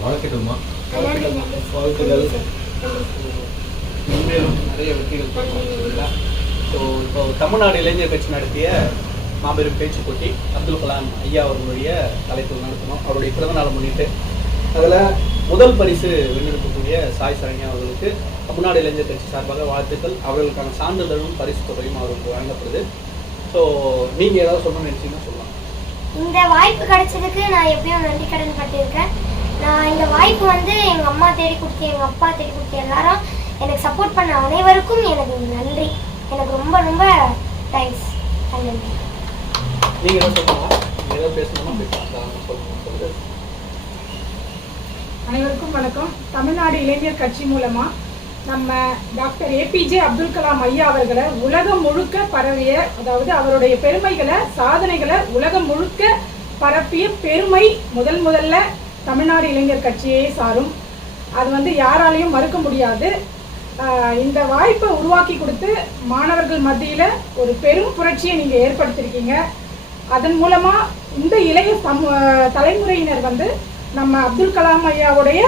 வாழ்த்துக்கள்மா வாழ்த்துக்கள் இனிமேலும் நிறைய வெற்றிகள் ஸோ இப்போ தமிழ்நாடு இளைஞர் கட்சி நடத்திய மாபெரும் பேச்சு போட்டி அப்துல் கலாம் ஐயா அவர்களுடைய தலைப்பில் நடத்தணும். அவருடைய பிறந்த நாளை முன்னிட்டு அதில் முதல் பரிசு வென்றெடுக்கக்கூடிய சாய் சரண்யா அவர்களுக்கு தமிழ்நாடு இளைஞர் கட்சி சார்பாக வாழ்த்துக்கள். அவர்களுக்கான சான்றிதழும் பரிசு தொகையும் அவர்களுக்கு வழங்கப்படுது. ஸோ நீங்கள் ஏதாவது சொல்லணும்னு நினச்சிங்கன்னா சொல்லலாம். இந்த வாய்ப்பு கிடைச்சதுக்கு நான் எப்பயும் நன்றி கடன் பட்டிருக்கேன். நான் இந்த வாய்ப்பு வந்து எங்க அம்மா தேடி கொடுத்து எங்க அப்பா தேடி கொடுத்து எல்லாரும் எனக்கு சப்போர்ட் பண்ண அனைவருக்கும் எனக்கு நன்றி. எனக்கு ரொம்ப ரொம்ப தேங்க்ஸ் நன்றி. நீங்கள் ஏதாவது சொல்லலாம் நீங்கள் ஏதாவது பேசணுமா? பேசலாம் சொல்லுங்கள் அனைவருக்கும் வணக்கம். தமிழ்நாடு இளைஞர் கட்சி மூலமா நம்ம டாக்டர் ஏபிஜே அப்துல் கலாம் ஐயா அவர்களை உலகம் முழுக்க பரவிய அதாவது அவருடைய பெருமைகளை சாதனைகளை உலகம் முழுக்க பரப்பிய பெருமை முதல் முதல்ல தமிழ்நாடு இளைஞர் கட்சியே சாரும். அது வந்து யாராலையும் மறுக்க முடியாது. இந்த வாய்ப்பை உருவாக்கி கொடுத்து மாணவர்கள் மத்தியில் ஒரு பெரும் புரட்சியை நீங்கள் ஏற்படுத்தியிருக்கீங்க அதன் மூலமாக இந்த இளைய சமூ தலைமுறையினர் வந்து நம்ம அப்துல் கலாம் ஐயாவுடைய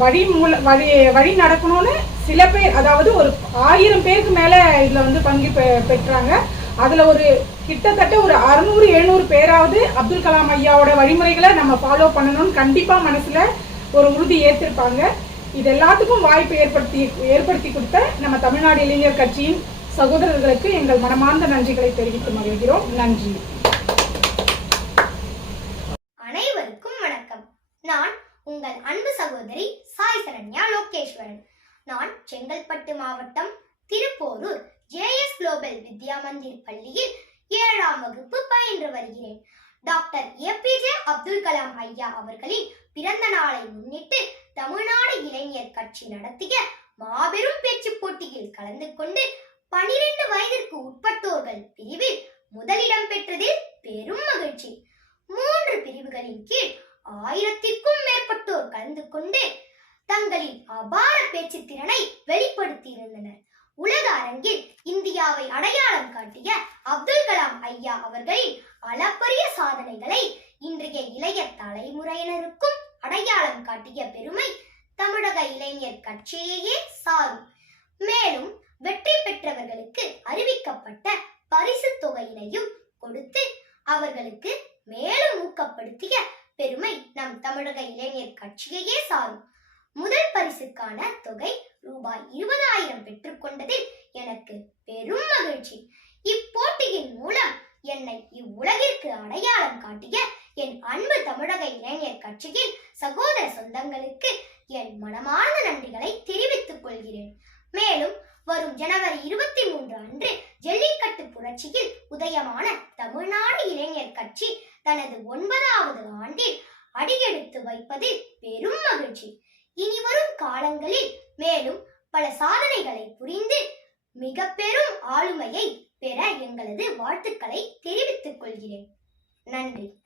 வழி மூல வழி வழி நடக்கணும்னு சில பேர் அதாவது ஒரு ஆயிரம் பேருக்கு மேலே இதில் வந்து பங்கு பெ- பெற்றாங்க. அதில் ஒரு கிட்டத்தட்ட ஒரு அறுநூறு எழுநூறு பேராவது அப்துல் கலாம் ஐயாவோட வழிமுறைகளை நம்ம ஃபாலோ பண்ணணும்னு கண்டிப்பாக மனசில் ஒரு உறுதி ஏற்றிருப்பாங்க இது எல்லாத்துக்கும் வாய்ப்பு ஏற்படுத்தி ஏற்படுத்தி கொடுத்த நம்ம தமிழ்நாடு இளைஞர் கட்சியின் சகோதரர்களுக்கு எங்கள் மனமார்ந்த நன்றிகளை தெரிவித்து மகிழ்கிறோம். நன்றி அனைவருக்கும் வணக்கம் நான் உங்கள் அன்பு சகோதரி சாய் சரண்யா லோகேஸ்வரன். நான் செங்கல்பட்டு மாவட்டம் திருப்போரூர் ஜேஎஸ் குளோபல் வித்யா மந்திர் பள்ளியில் ஏழாம் வகுப்பு பயின்று வருகிறேன். டாக்டர் ஏபிஜே அப்துல் கலாம் ஐயா அவர்களின் பிறந்த நாளை முன்னிட்டு தமிழ்நாடு இளைஞர் கட்சி நடத்திய மாபெரும் பேச்சு போட்டியில் கலந்து கொண்டு பனிரெண்டு வயதிற்கு உட்பட்டோர்கள் பிரிவில் முதலிடம் பெற்றதில் பெரும் மகிழ்ச்சி. மூன்று பிரிவுகளின் கீழ் ஆயிரத்திற்கும் மேற்பட்டோர் கலந்து கொண்டு தங்களின் அபார பேச்சு திறனை வெளிப்படுத்தியிருந்தனர். உலக அரங்கில் இந்தியாவை அடையாளம் காட்டிய அப்துல் கலாம் ஐயா அவர்களின் அளப்பரிய சாதனைகளை இன்றைய இளைய தலைமுறையினருக்கும் அடையாளம் காட்டிய பெருமை தமிழக இளைஞர் கட்சியையே சாரும். மேலும் வெற்றி பெற்றவர்களுக்கு அறிவிக்கப்பட்ட பரிசு தொகையினையும் கொடுத்து அவர்களுக்கு மேலும் ஊக்கப்படுத்திய பெருமை நம் தமிழக இளைஞர் கட்சியையே சாரும். முதல் பரிசுக்கான தொகை ரூபாய் இருபதாயிரம் பெற்றுக்கொண்டதில் எனக்கு பெரும் மகிழ்ச்சி. இப்போட்டியின் மூலம் என்னை இவ்வுலகிற்கு அடையாளம் காட்டிய என் அன்பு தமிழக இளைஞர் கட்சியின் சகோதர சொந்தங்களுக்கு என் மனமார்ந்த நன்றிகளை தெரிவித்துக் கொள்கிறேன். மேலும் வரும் ஜனவரி இருபத்தி மூன்று அன்று ஜல்லிக்கட்டு புரட்சியில் உதயமான தமிழ்நாடு இளைஞர் கட்சி தனது ஒன்பதாவது ஆண்டில் அடியெடுத்து வைப்பதில் பெரும் மகிழ்ச்சி. இனி வரும் காலங்களில் மேலும் பல சாதனைகளை புரிந்து மிக பெரும் ஆளுமையை பெற எங்களது வாழ்த்துக்களை தெரிவித்துக் கொள்கிறேன். நன்றி.